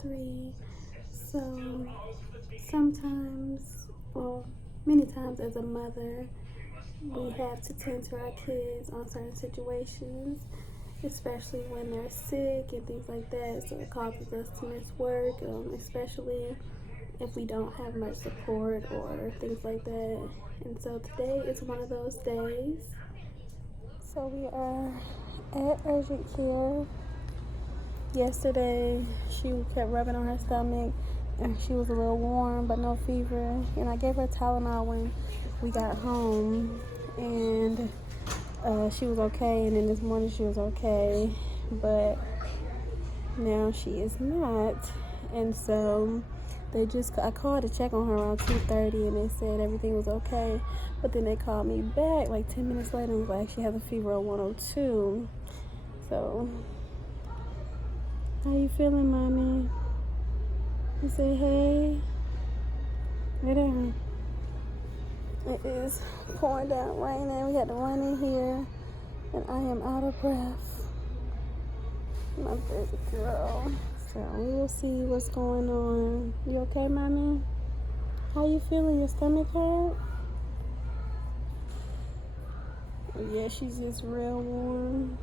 3. So sometimes, well, many times as a mother, we have to tend to our kids on certain situations, especially when they're sick and things like that. So it causes us to miss work, especially if we don't have much support or things like that. And so today is one of those days. So we are at urgent care. Yesterday, she kept rubbing on her stomach and she was a little warm but no fever. And I gave her Tylenol when we got home, and she was okay. And then this morning she was okay, but now she is not. And so I called to check on her around 2:30, and they said everything was okay. But then they called me back like 10 minutes later and was like, she has a fever of 102. So, how you feeling, mommy? You say hey. Right there. It is pouring down raining. We had to run in here, and I am out of breath. My baby girl. So we will see what's going on. You okay, mommy? How you feeling? Your stomach hurt? Yeah, she's just real warm.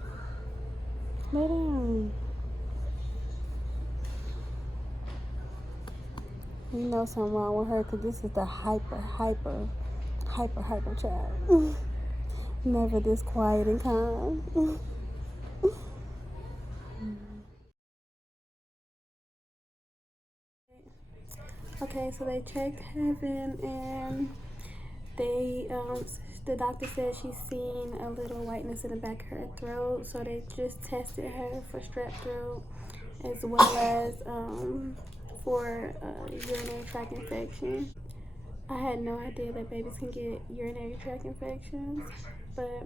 Lay down. You know something wrong with her, because this is the hyper child. Never this quiet and calm. Okay, so they checked Heaven, and the doctor said she's seen a little whiteness in the back of her throat. So they just tested her for strep throat, as well as for urinary tract infection. I had no idea that babies can get urinary tract infections, but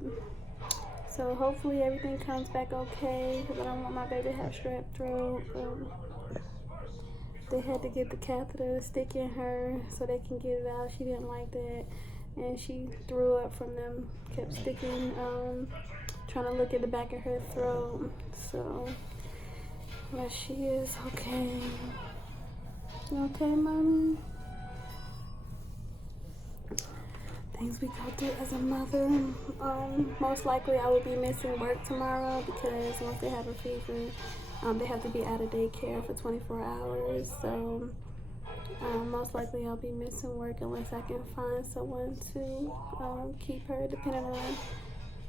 so hopefully everything comes back okay, because I don't want my baby to have strep throat. They had to get the catheter to stick in her so they can get it out. She didn't like that, and she threw up from them, kept sticking, trying to look at the back of her throat. So, but she is okay. You okay, mommy? Things we go through as a mother. Most likely I will be missing work tomorrow, because once they have a fever, they have to be out of daycare for 24 hours. So most likely I'll be missing work unless I can find someone to keep her, depending on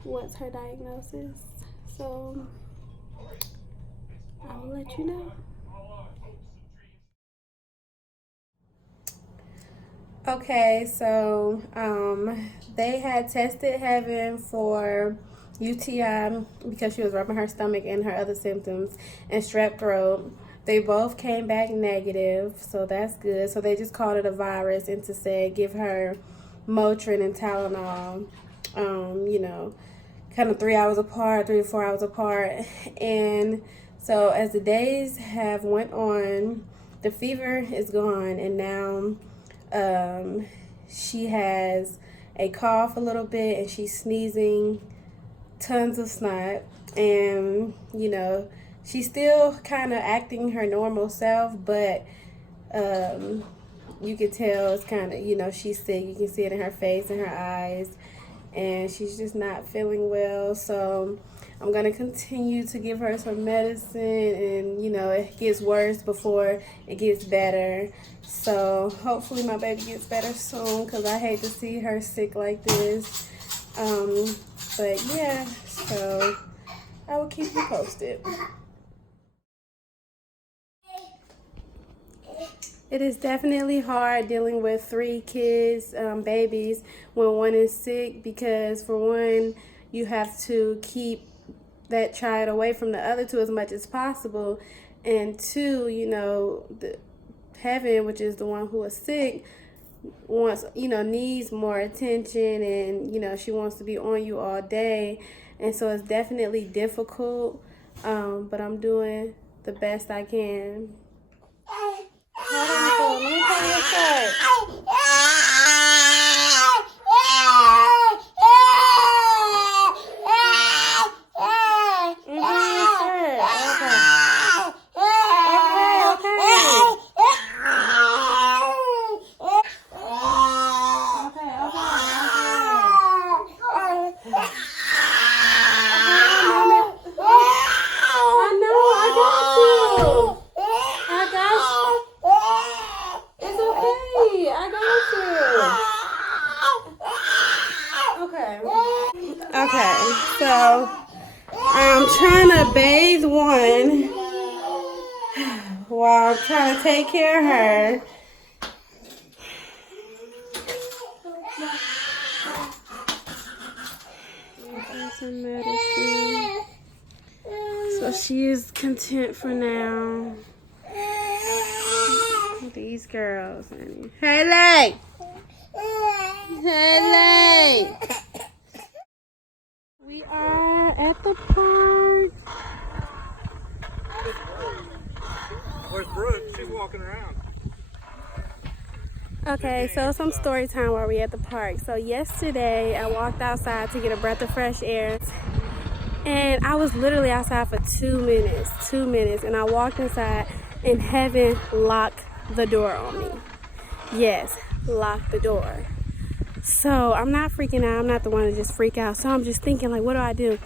what's her diagnosis. So I will let you know. Okay, so they had tested Heaven for UTI because she was rubbing her stomach and her other symptoms, and strep throat. They both came back negative, so that's good. So they just called it a virus, and to say give her Motrin and Tylenol, kind of 3 hours apart, 3 to 4 hours apart. And so as the days have went on, the fever is gone, and now she has a cough a little bit, and she's sneezing tons of snot, and she's still kind of acting her normal self, but you can tell it's kind of, she's sick. You can see it in her face and her eyes, and she's just not feeling well. So I'm going to continue to give her some medicine, and it gets worse before it gets better. So hopefully my baby gets better soon, because I hate to see her sick like this. But yeah, so I will keep you posted. It is definitely hard dealing with 3 kids, babies, when one is sick, because for one, you have to keep that child away from the other 2 as much as possible, and 2, the Heaven, which is the one who is sick, needs more attention, and she wants to be on you all day, and so it's definitely difficult, but I'm doing the best I can. Hold on, let me put your shirt. Okay. take care of her. Some medicine. So she is content for now. These girls, honey. Haley! Haley! We are at the park. Where's Brooke? She's walking around. Okay, so some story time while we're at the park. So yesterday I walked outside to get a breath of fresh air. And I was literally outside for 2 minutes. And I walked inside and heaven locked the door on me. Yes, locked the door. So I'm not freaking out. I'm not the one to just freak out. So I'm just thinking, like, what do I do?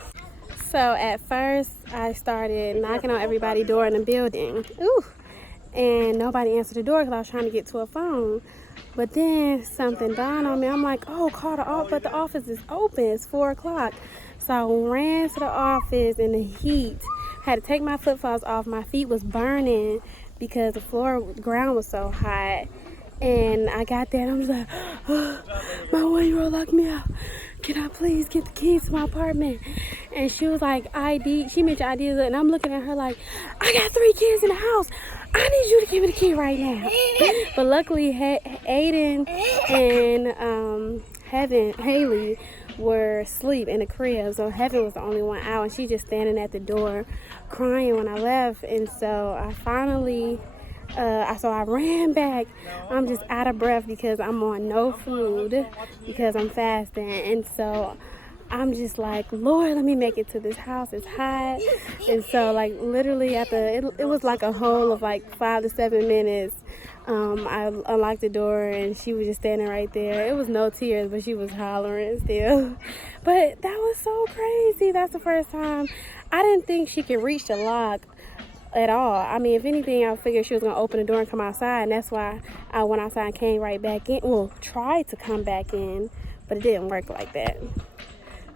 So at first I started knocking on everybody's door in the building. Ooh. And nobody answered the door because I was trying to get to a phone. But then something dawned on me. I'm like, oh, call the office, but the office is open. It's 4 o'clock. So I ran to the office in the heat. Had to take my flip-flops off. My feet was burning because the ground was so hot. And I got there and I was like, oh, my 1-year-old locked me out. Can I please get the keys to my apartment? And she was like, ID. She mentioned ID. And I'm looking at her like, I got 3 kids in the house. I need you to give me the key right now. But luckily, Aiden and Haley were asleep in the crib. So Heaven was the only one out. And she just standing at the door crying when I left. And so I finally... so I ran back. I'm just out of breath because I'm on no food because I'm fasting, and so I'm just like, Lord, let me make it to this house. It's hot. And so like literally it was like a whole of like 5 to 7 minutes. I unlocked the door and she was just standing right there. It was no tears, but she was hollering still. But that was so crazy. That's the first time. I didn't think she could reach the lock at all. I mean, if anything, I figured she was gonna open the door and come outside, and that's why I went outside and came right back in. Well, tried to come back in, but it didn't work like that.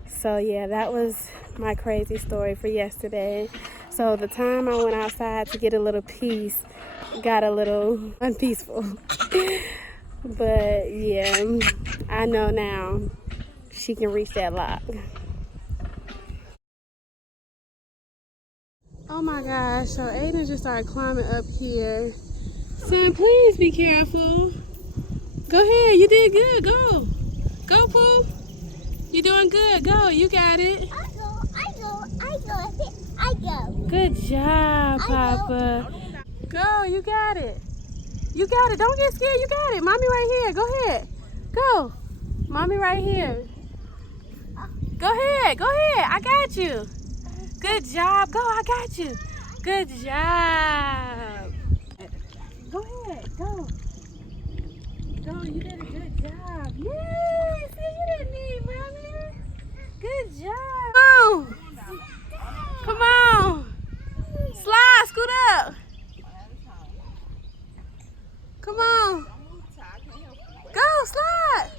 So yeah, that was my crazy story for yesterday. So the time I went outside to get a little peace got a little unpeaceful. But yeah, I know now she can reach that lock. Oh my gosh, so Aiden just started climbing up here. Son, please be careful. Go ahead, you did good, go. Go, Pooh. You're doing good, go, you got it. I go. Good job, Papa. Go, you got it. You got it, don't get scared, you got it. Mommy right here, go ahead. Go, mommy right here. Go ahead, I got you. Good job. Go, I got you. Good job. Go ahead. Go. Go, you did a good job. Yay! See, you didn't need mommy. Good job. Come on. Come on. Slide, scoot up. Come on. Go, slide.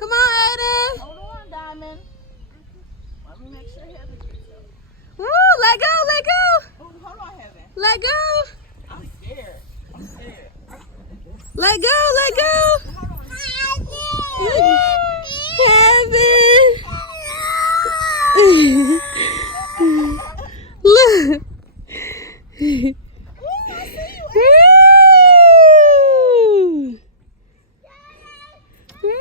Come on, Aiden. Hold on, Diamond. Let me make sure Heaven gets up. Woo, let go, let go. Oh, hold on, Heaven. Let go. I'm scared. Let go, let go. Heaven. Look. Woo. Woo.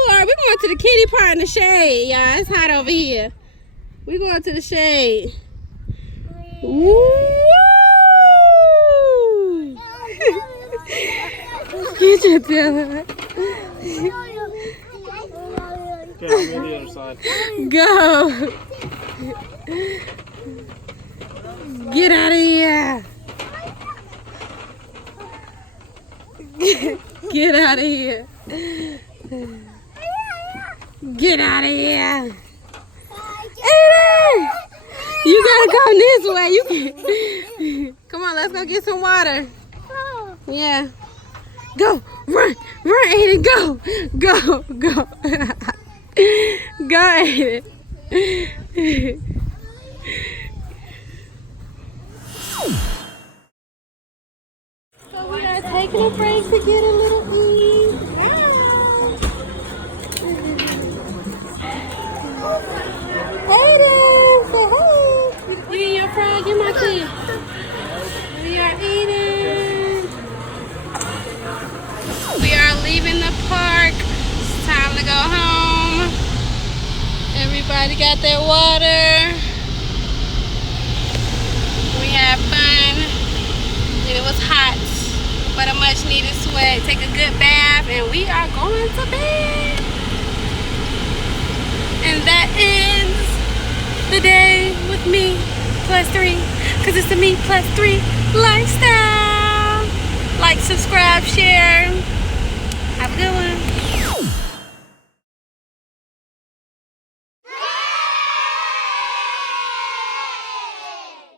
All right, we're going to the kitty part in the shade, y'all. It's hot over here. We're going to the shade. Woo. You just feel it. Okay, I'll move the other side. Go. Get out of here. Get out of here. Get out of here. Aiden! You gotta go this way. You can. Come on, let's go get some water. Yeah. Go. Run. Run, Aiden. Go. Go. Go. Go, Aiden. taking a break to get a little eat. Hayden, say hey. You eat your fries? Get my kid. We are eating. We are leaving the park. It's time to go home. Everybody got their water. We had fun. And it was hot, but a much needed sweat. Take a good bath, and we are going to bed. And that ends the day with me plus 3, because it's the me plus 3 lifestyle. Like, subscribe, share. Have a good one.